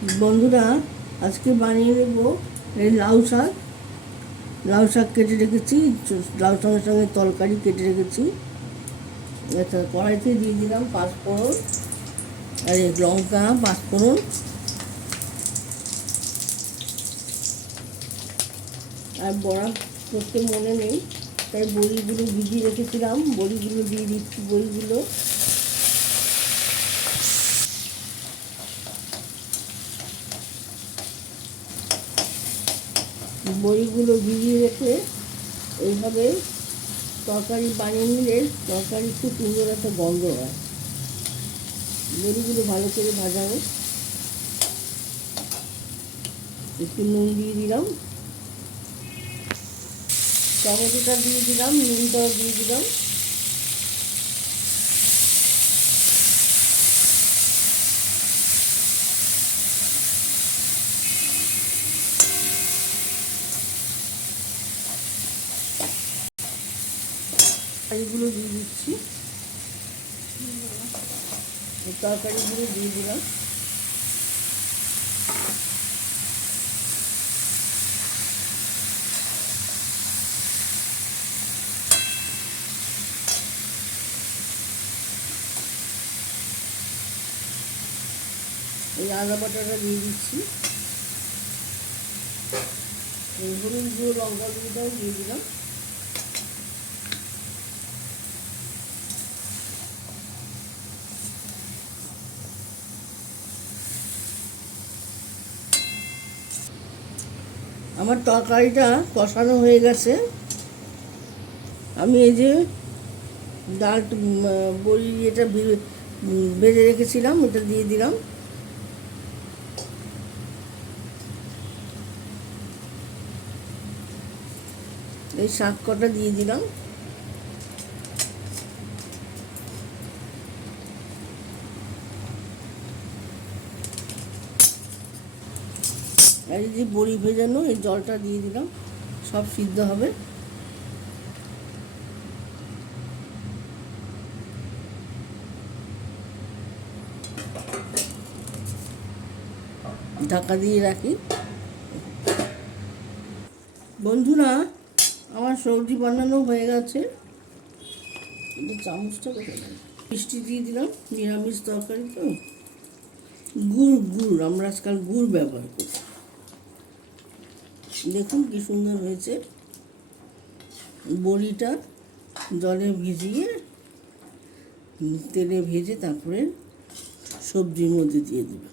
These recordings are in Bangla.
বন্ধুরা, আজকে বানিয়ে নেব এই লাউ শাক। লাউ শাক কেটে রেখেছি, লাউ শাকের সঙ্গে তরকারি কেটে রেখেছি। এটা কড়াইতে দিয়ে দিলাম পাঁচফোড়ন আর লঙ্কা, পাঁচফোড়ন আর বড়া করতে মনে নেই, তাই বড়িগুলো ভিজিয়ে রেখেছিলাম, বড়িগুলো দিয়ে দিচ্ছি। বড়িগুলো ভিজিয়ে রেখে এইভাবে তরকারি বানিয়ে নিলে তরকারি খুব সুন্দর একটা গন্ধ হয়। বড়িগুলো ভালো করে ভাজাবো। একটু নুন দিয়ে দিলাম, টমেটোটা দিয়ে দিলাম, নুনটাও দিয়ে দিলাম। তরকারিগুলো দিয়ে দিচ্ছি, তরকারিগুলো দিয়ে দিলাম। এই আদা বাটাটা দিয়ে দিচ্ছি, এই হলুদ গুঁড়ো, লঙ্কা গুঁড়োটাও দিয়ে দিলাম। আমার তরকারিটা কষানো হয়ে গেছে। আমি এই যে ডাল বড়ি এটা ভেজে রেখেছিলাম, এটা দিয়ে দিলাম। এই শাক কটা দিয়ে দিলাম। আর এই যে বড়ি ভেজানো, এই জলটা দিয়ে দিলাম, সব সিদ্ধ হবে। ঢাকা দিয়ে রাখি। বন্ধুরা, আমার সবজি বানানো হয়ে গেছে। চামচটা মিষ্টি দিয়ে দিলাম, নিরামিষ তরকারি তো। গুড় আমরা আজকাল গুড় ব্যবহার করি। দেখুন কি সুন্দর হয়েছে। বড়িটা জলে ভিজিয়ে তেলে ভেজে তারপরে সবজির মধ্যে দিয়ে দেবে,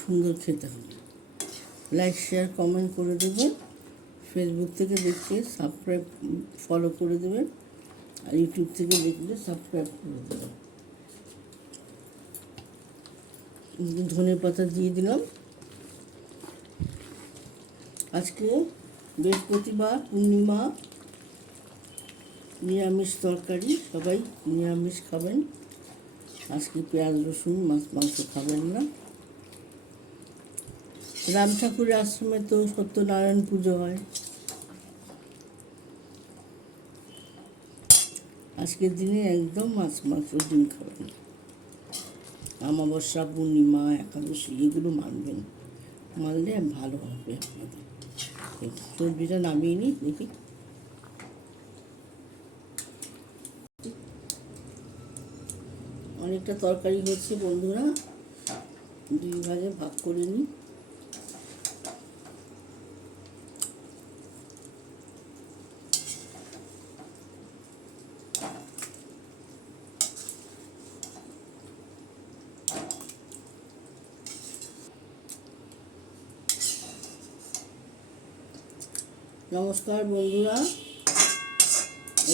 সুন্দর খেতে হবে। লাইক, শেয়ার, কমেন্ট করে দেবেন। ফেসবুক থেকে দেখলে সাবস্ক্রাইব, ফলো করে দেবেন। আর ইউটিউব থেকে দেখলে সাবস্ক্রাইব করে দেবেন। ধনে পাতা দিয়ে দিলাম। আজকে বৃহস্পতিবার, পূর্ণিমা, নিরামিষ তরকারি, সবাই নিরামিষ খাবেন। আজকে পেঁয়াজ রসুন মাছ মাংস খাবেন না। রাম ঠাকুরের আশ্রমে তো সত্যনারায়ণ পুজো হয়। আজকের দিনে একদম মাছ মাংস ডিম খাবেন। অমাবস্যা, পূর্ণিমা, একাদশী এগুলো মানবেন, মানলে ভালো হবে আপনাদের। সবজিটা নামিয়ে নিই, দেখি। অনেকটা তরকারি হচ্ছে বন্ধুরা, দুই ভাগে ভাগ করে নিই। নমস্কার বন্ধুরা,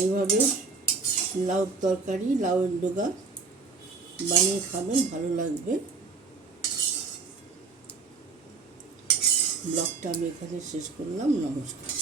এইভাবে লাউ তরকারি, লাউয়ের ডোগা বানিয়ে খাবেন, ভালো লাগবে। ব্লগটা আমি এখানে শেষ করলাম। নমস্কার।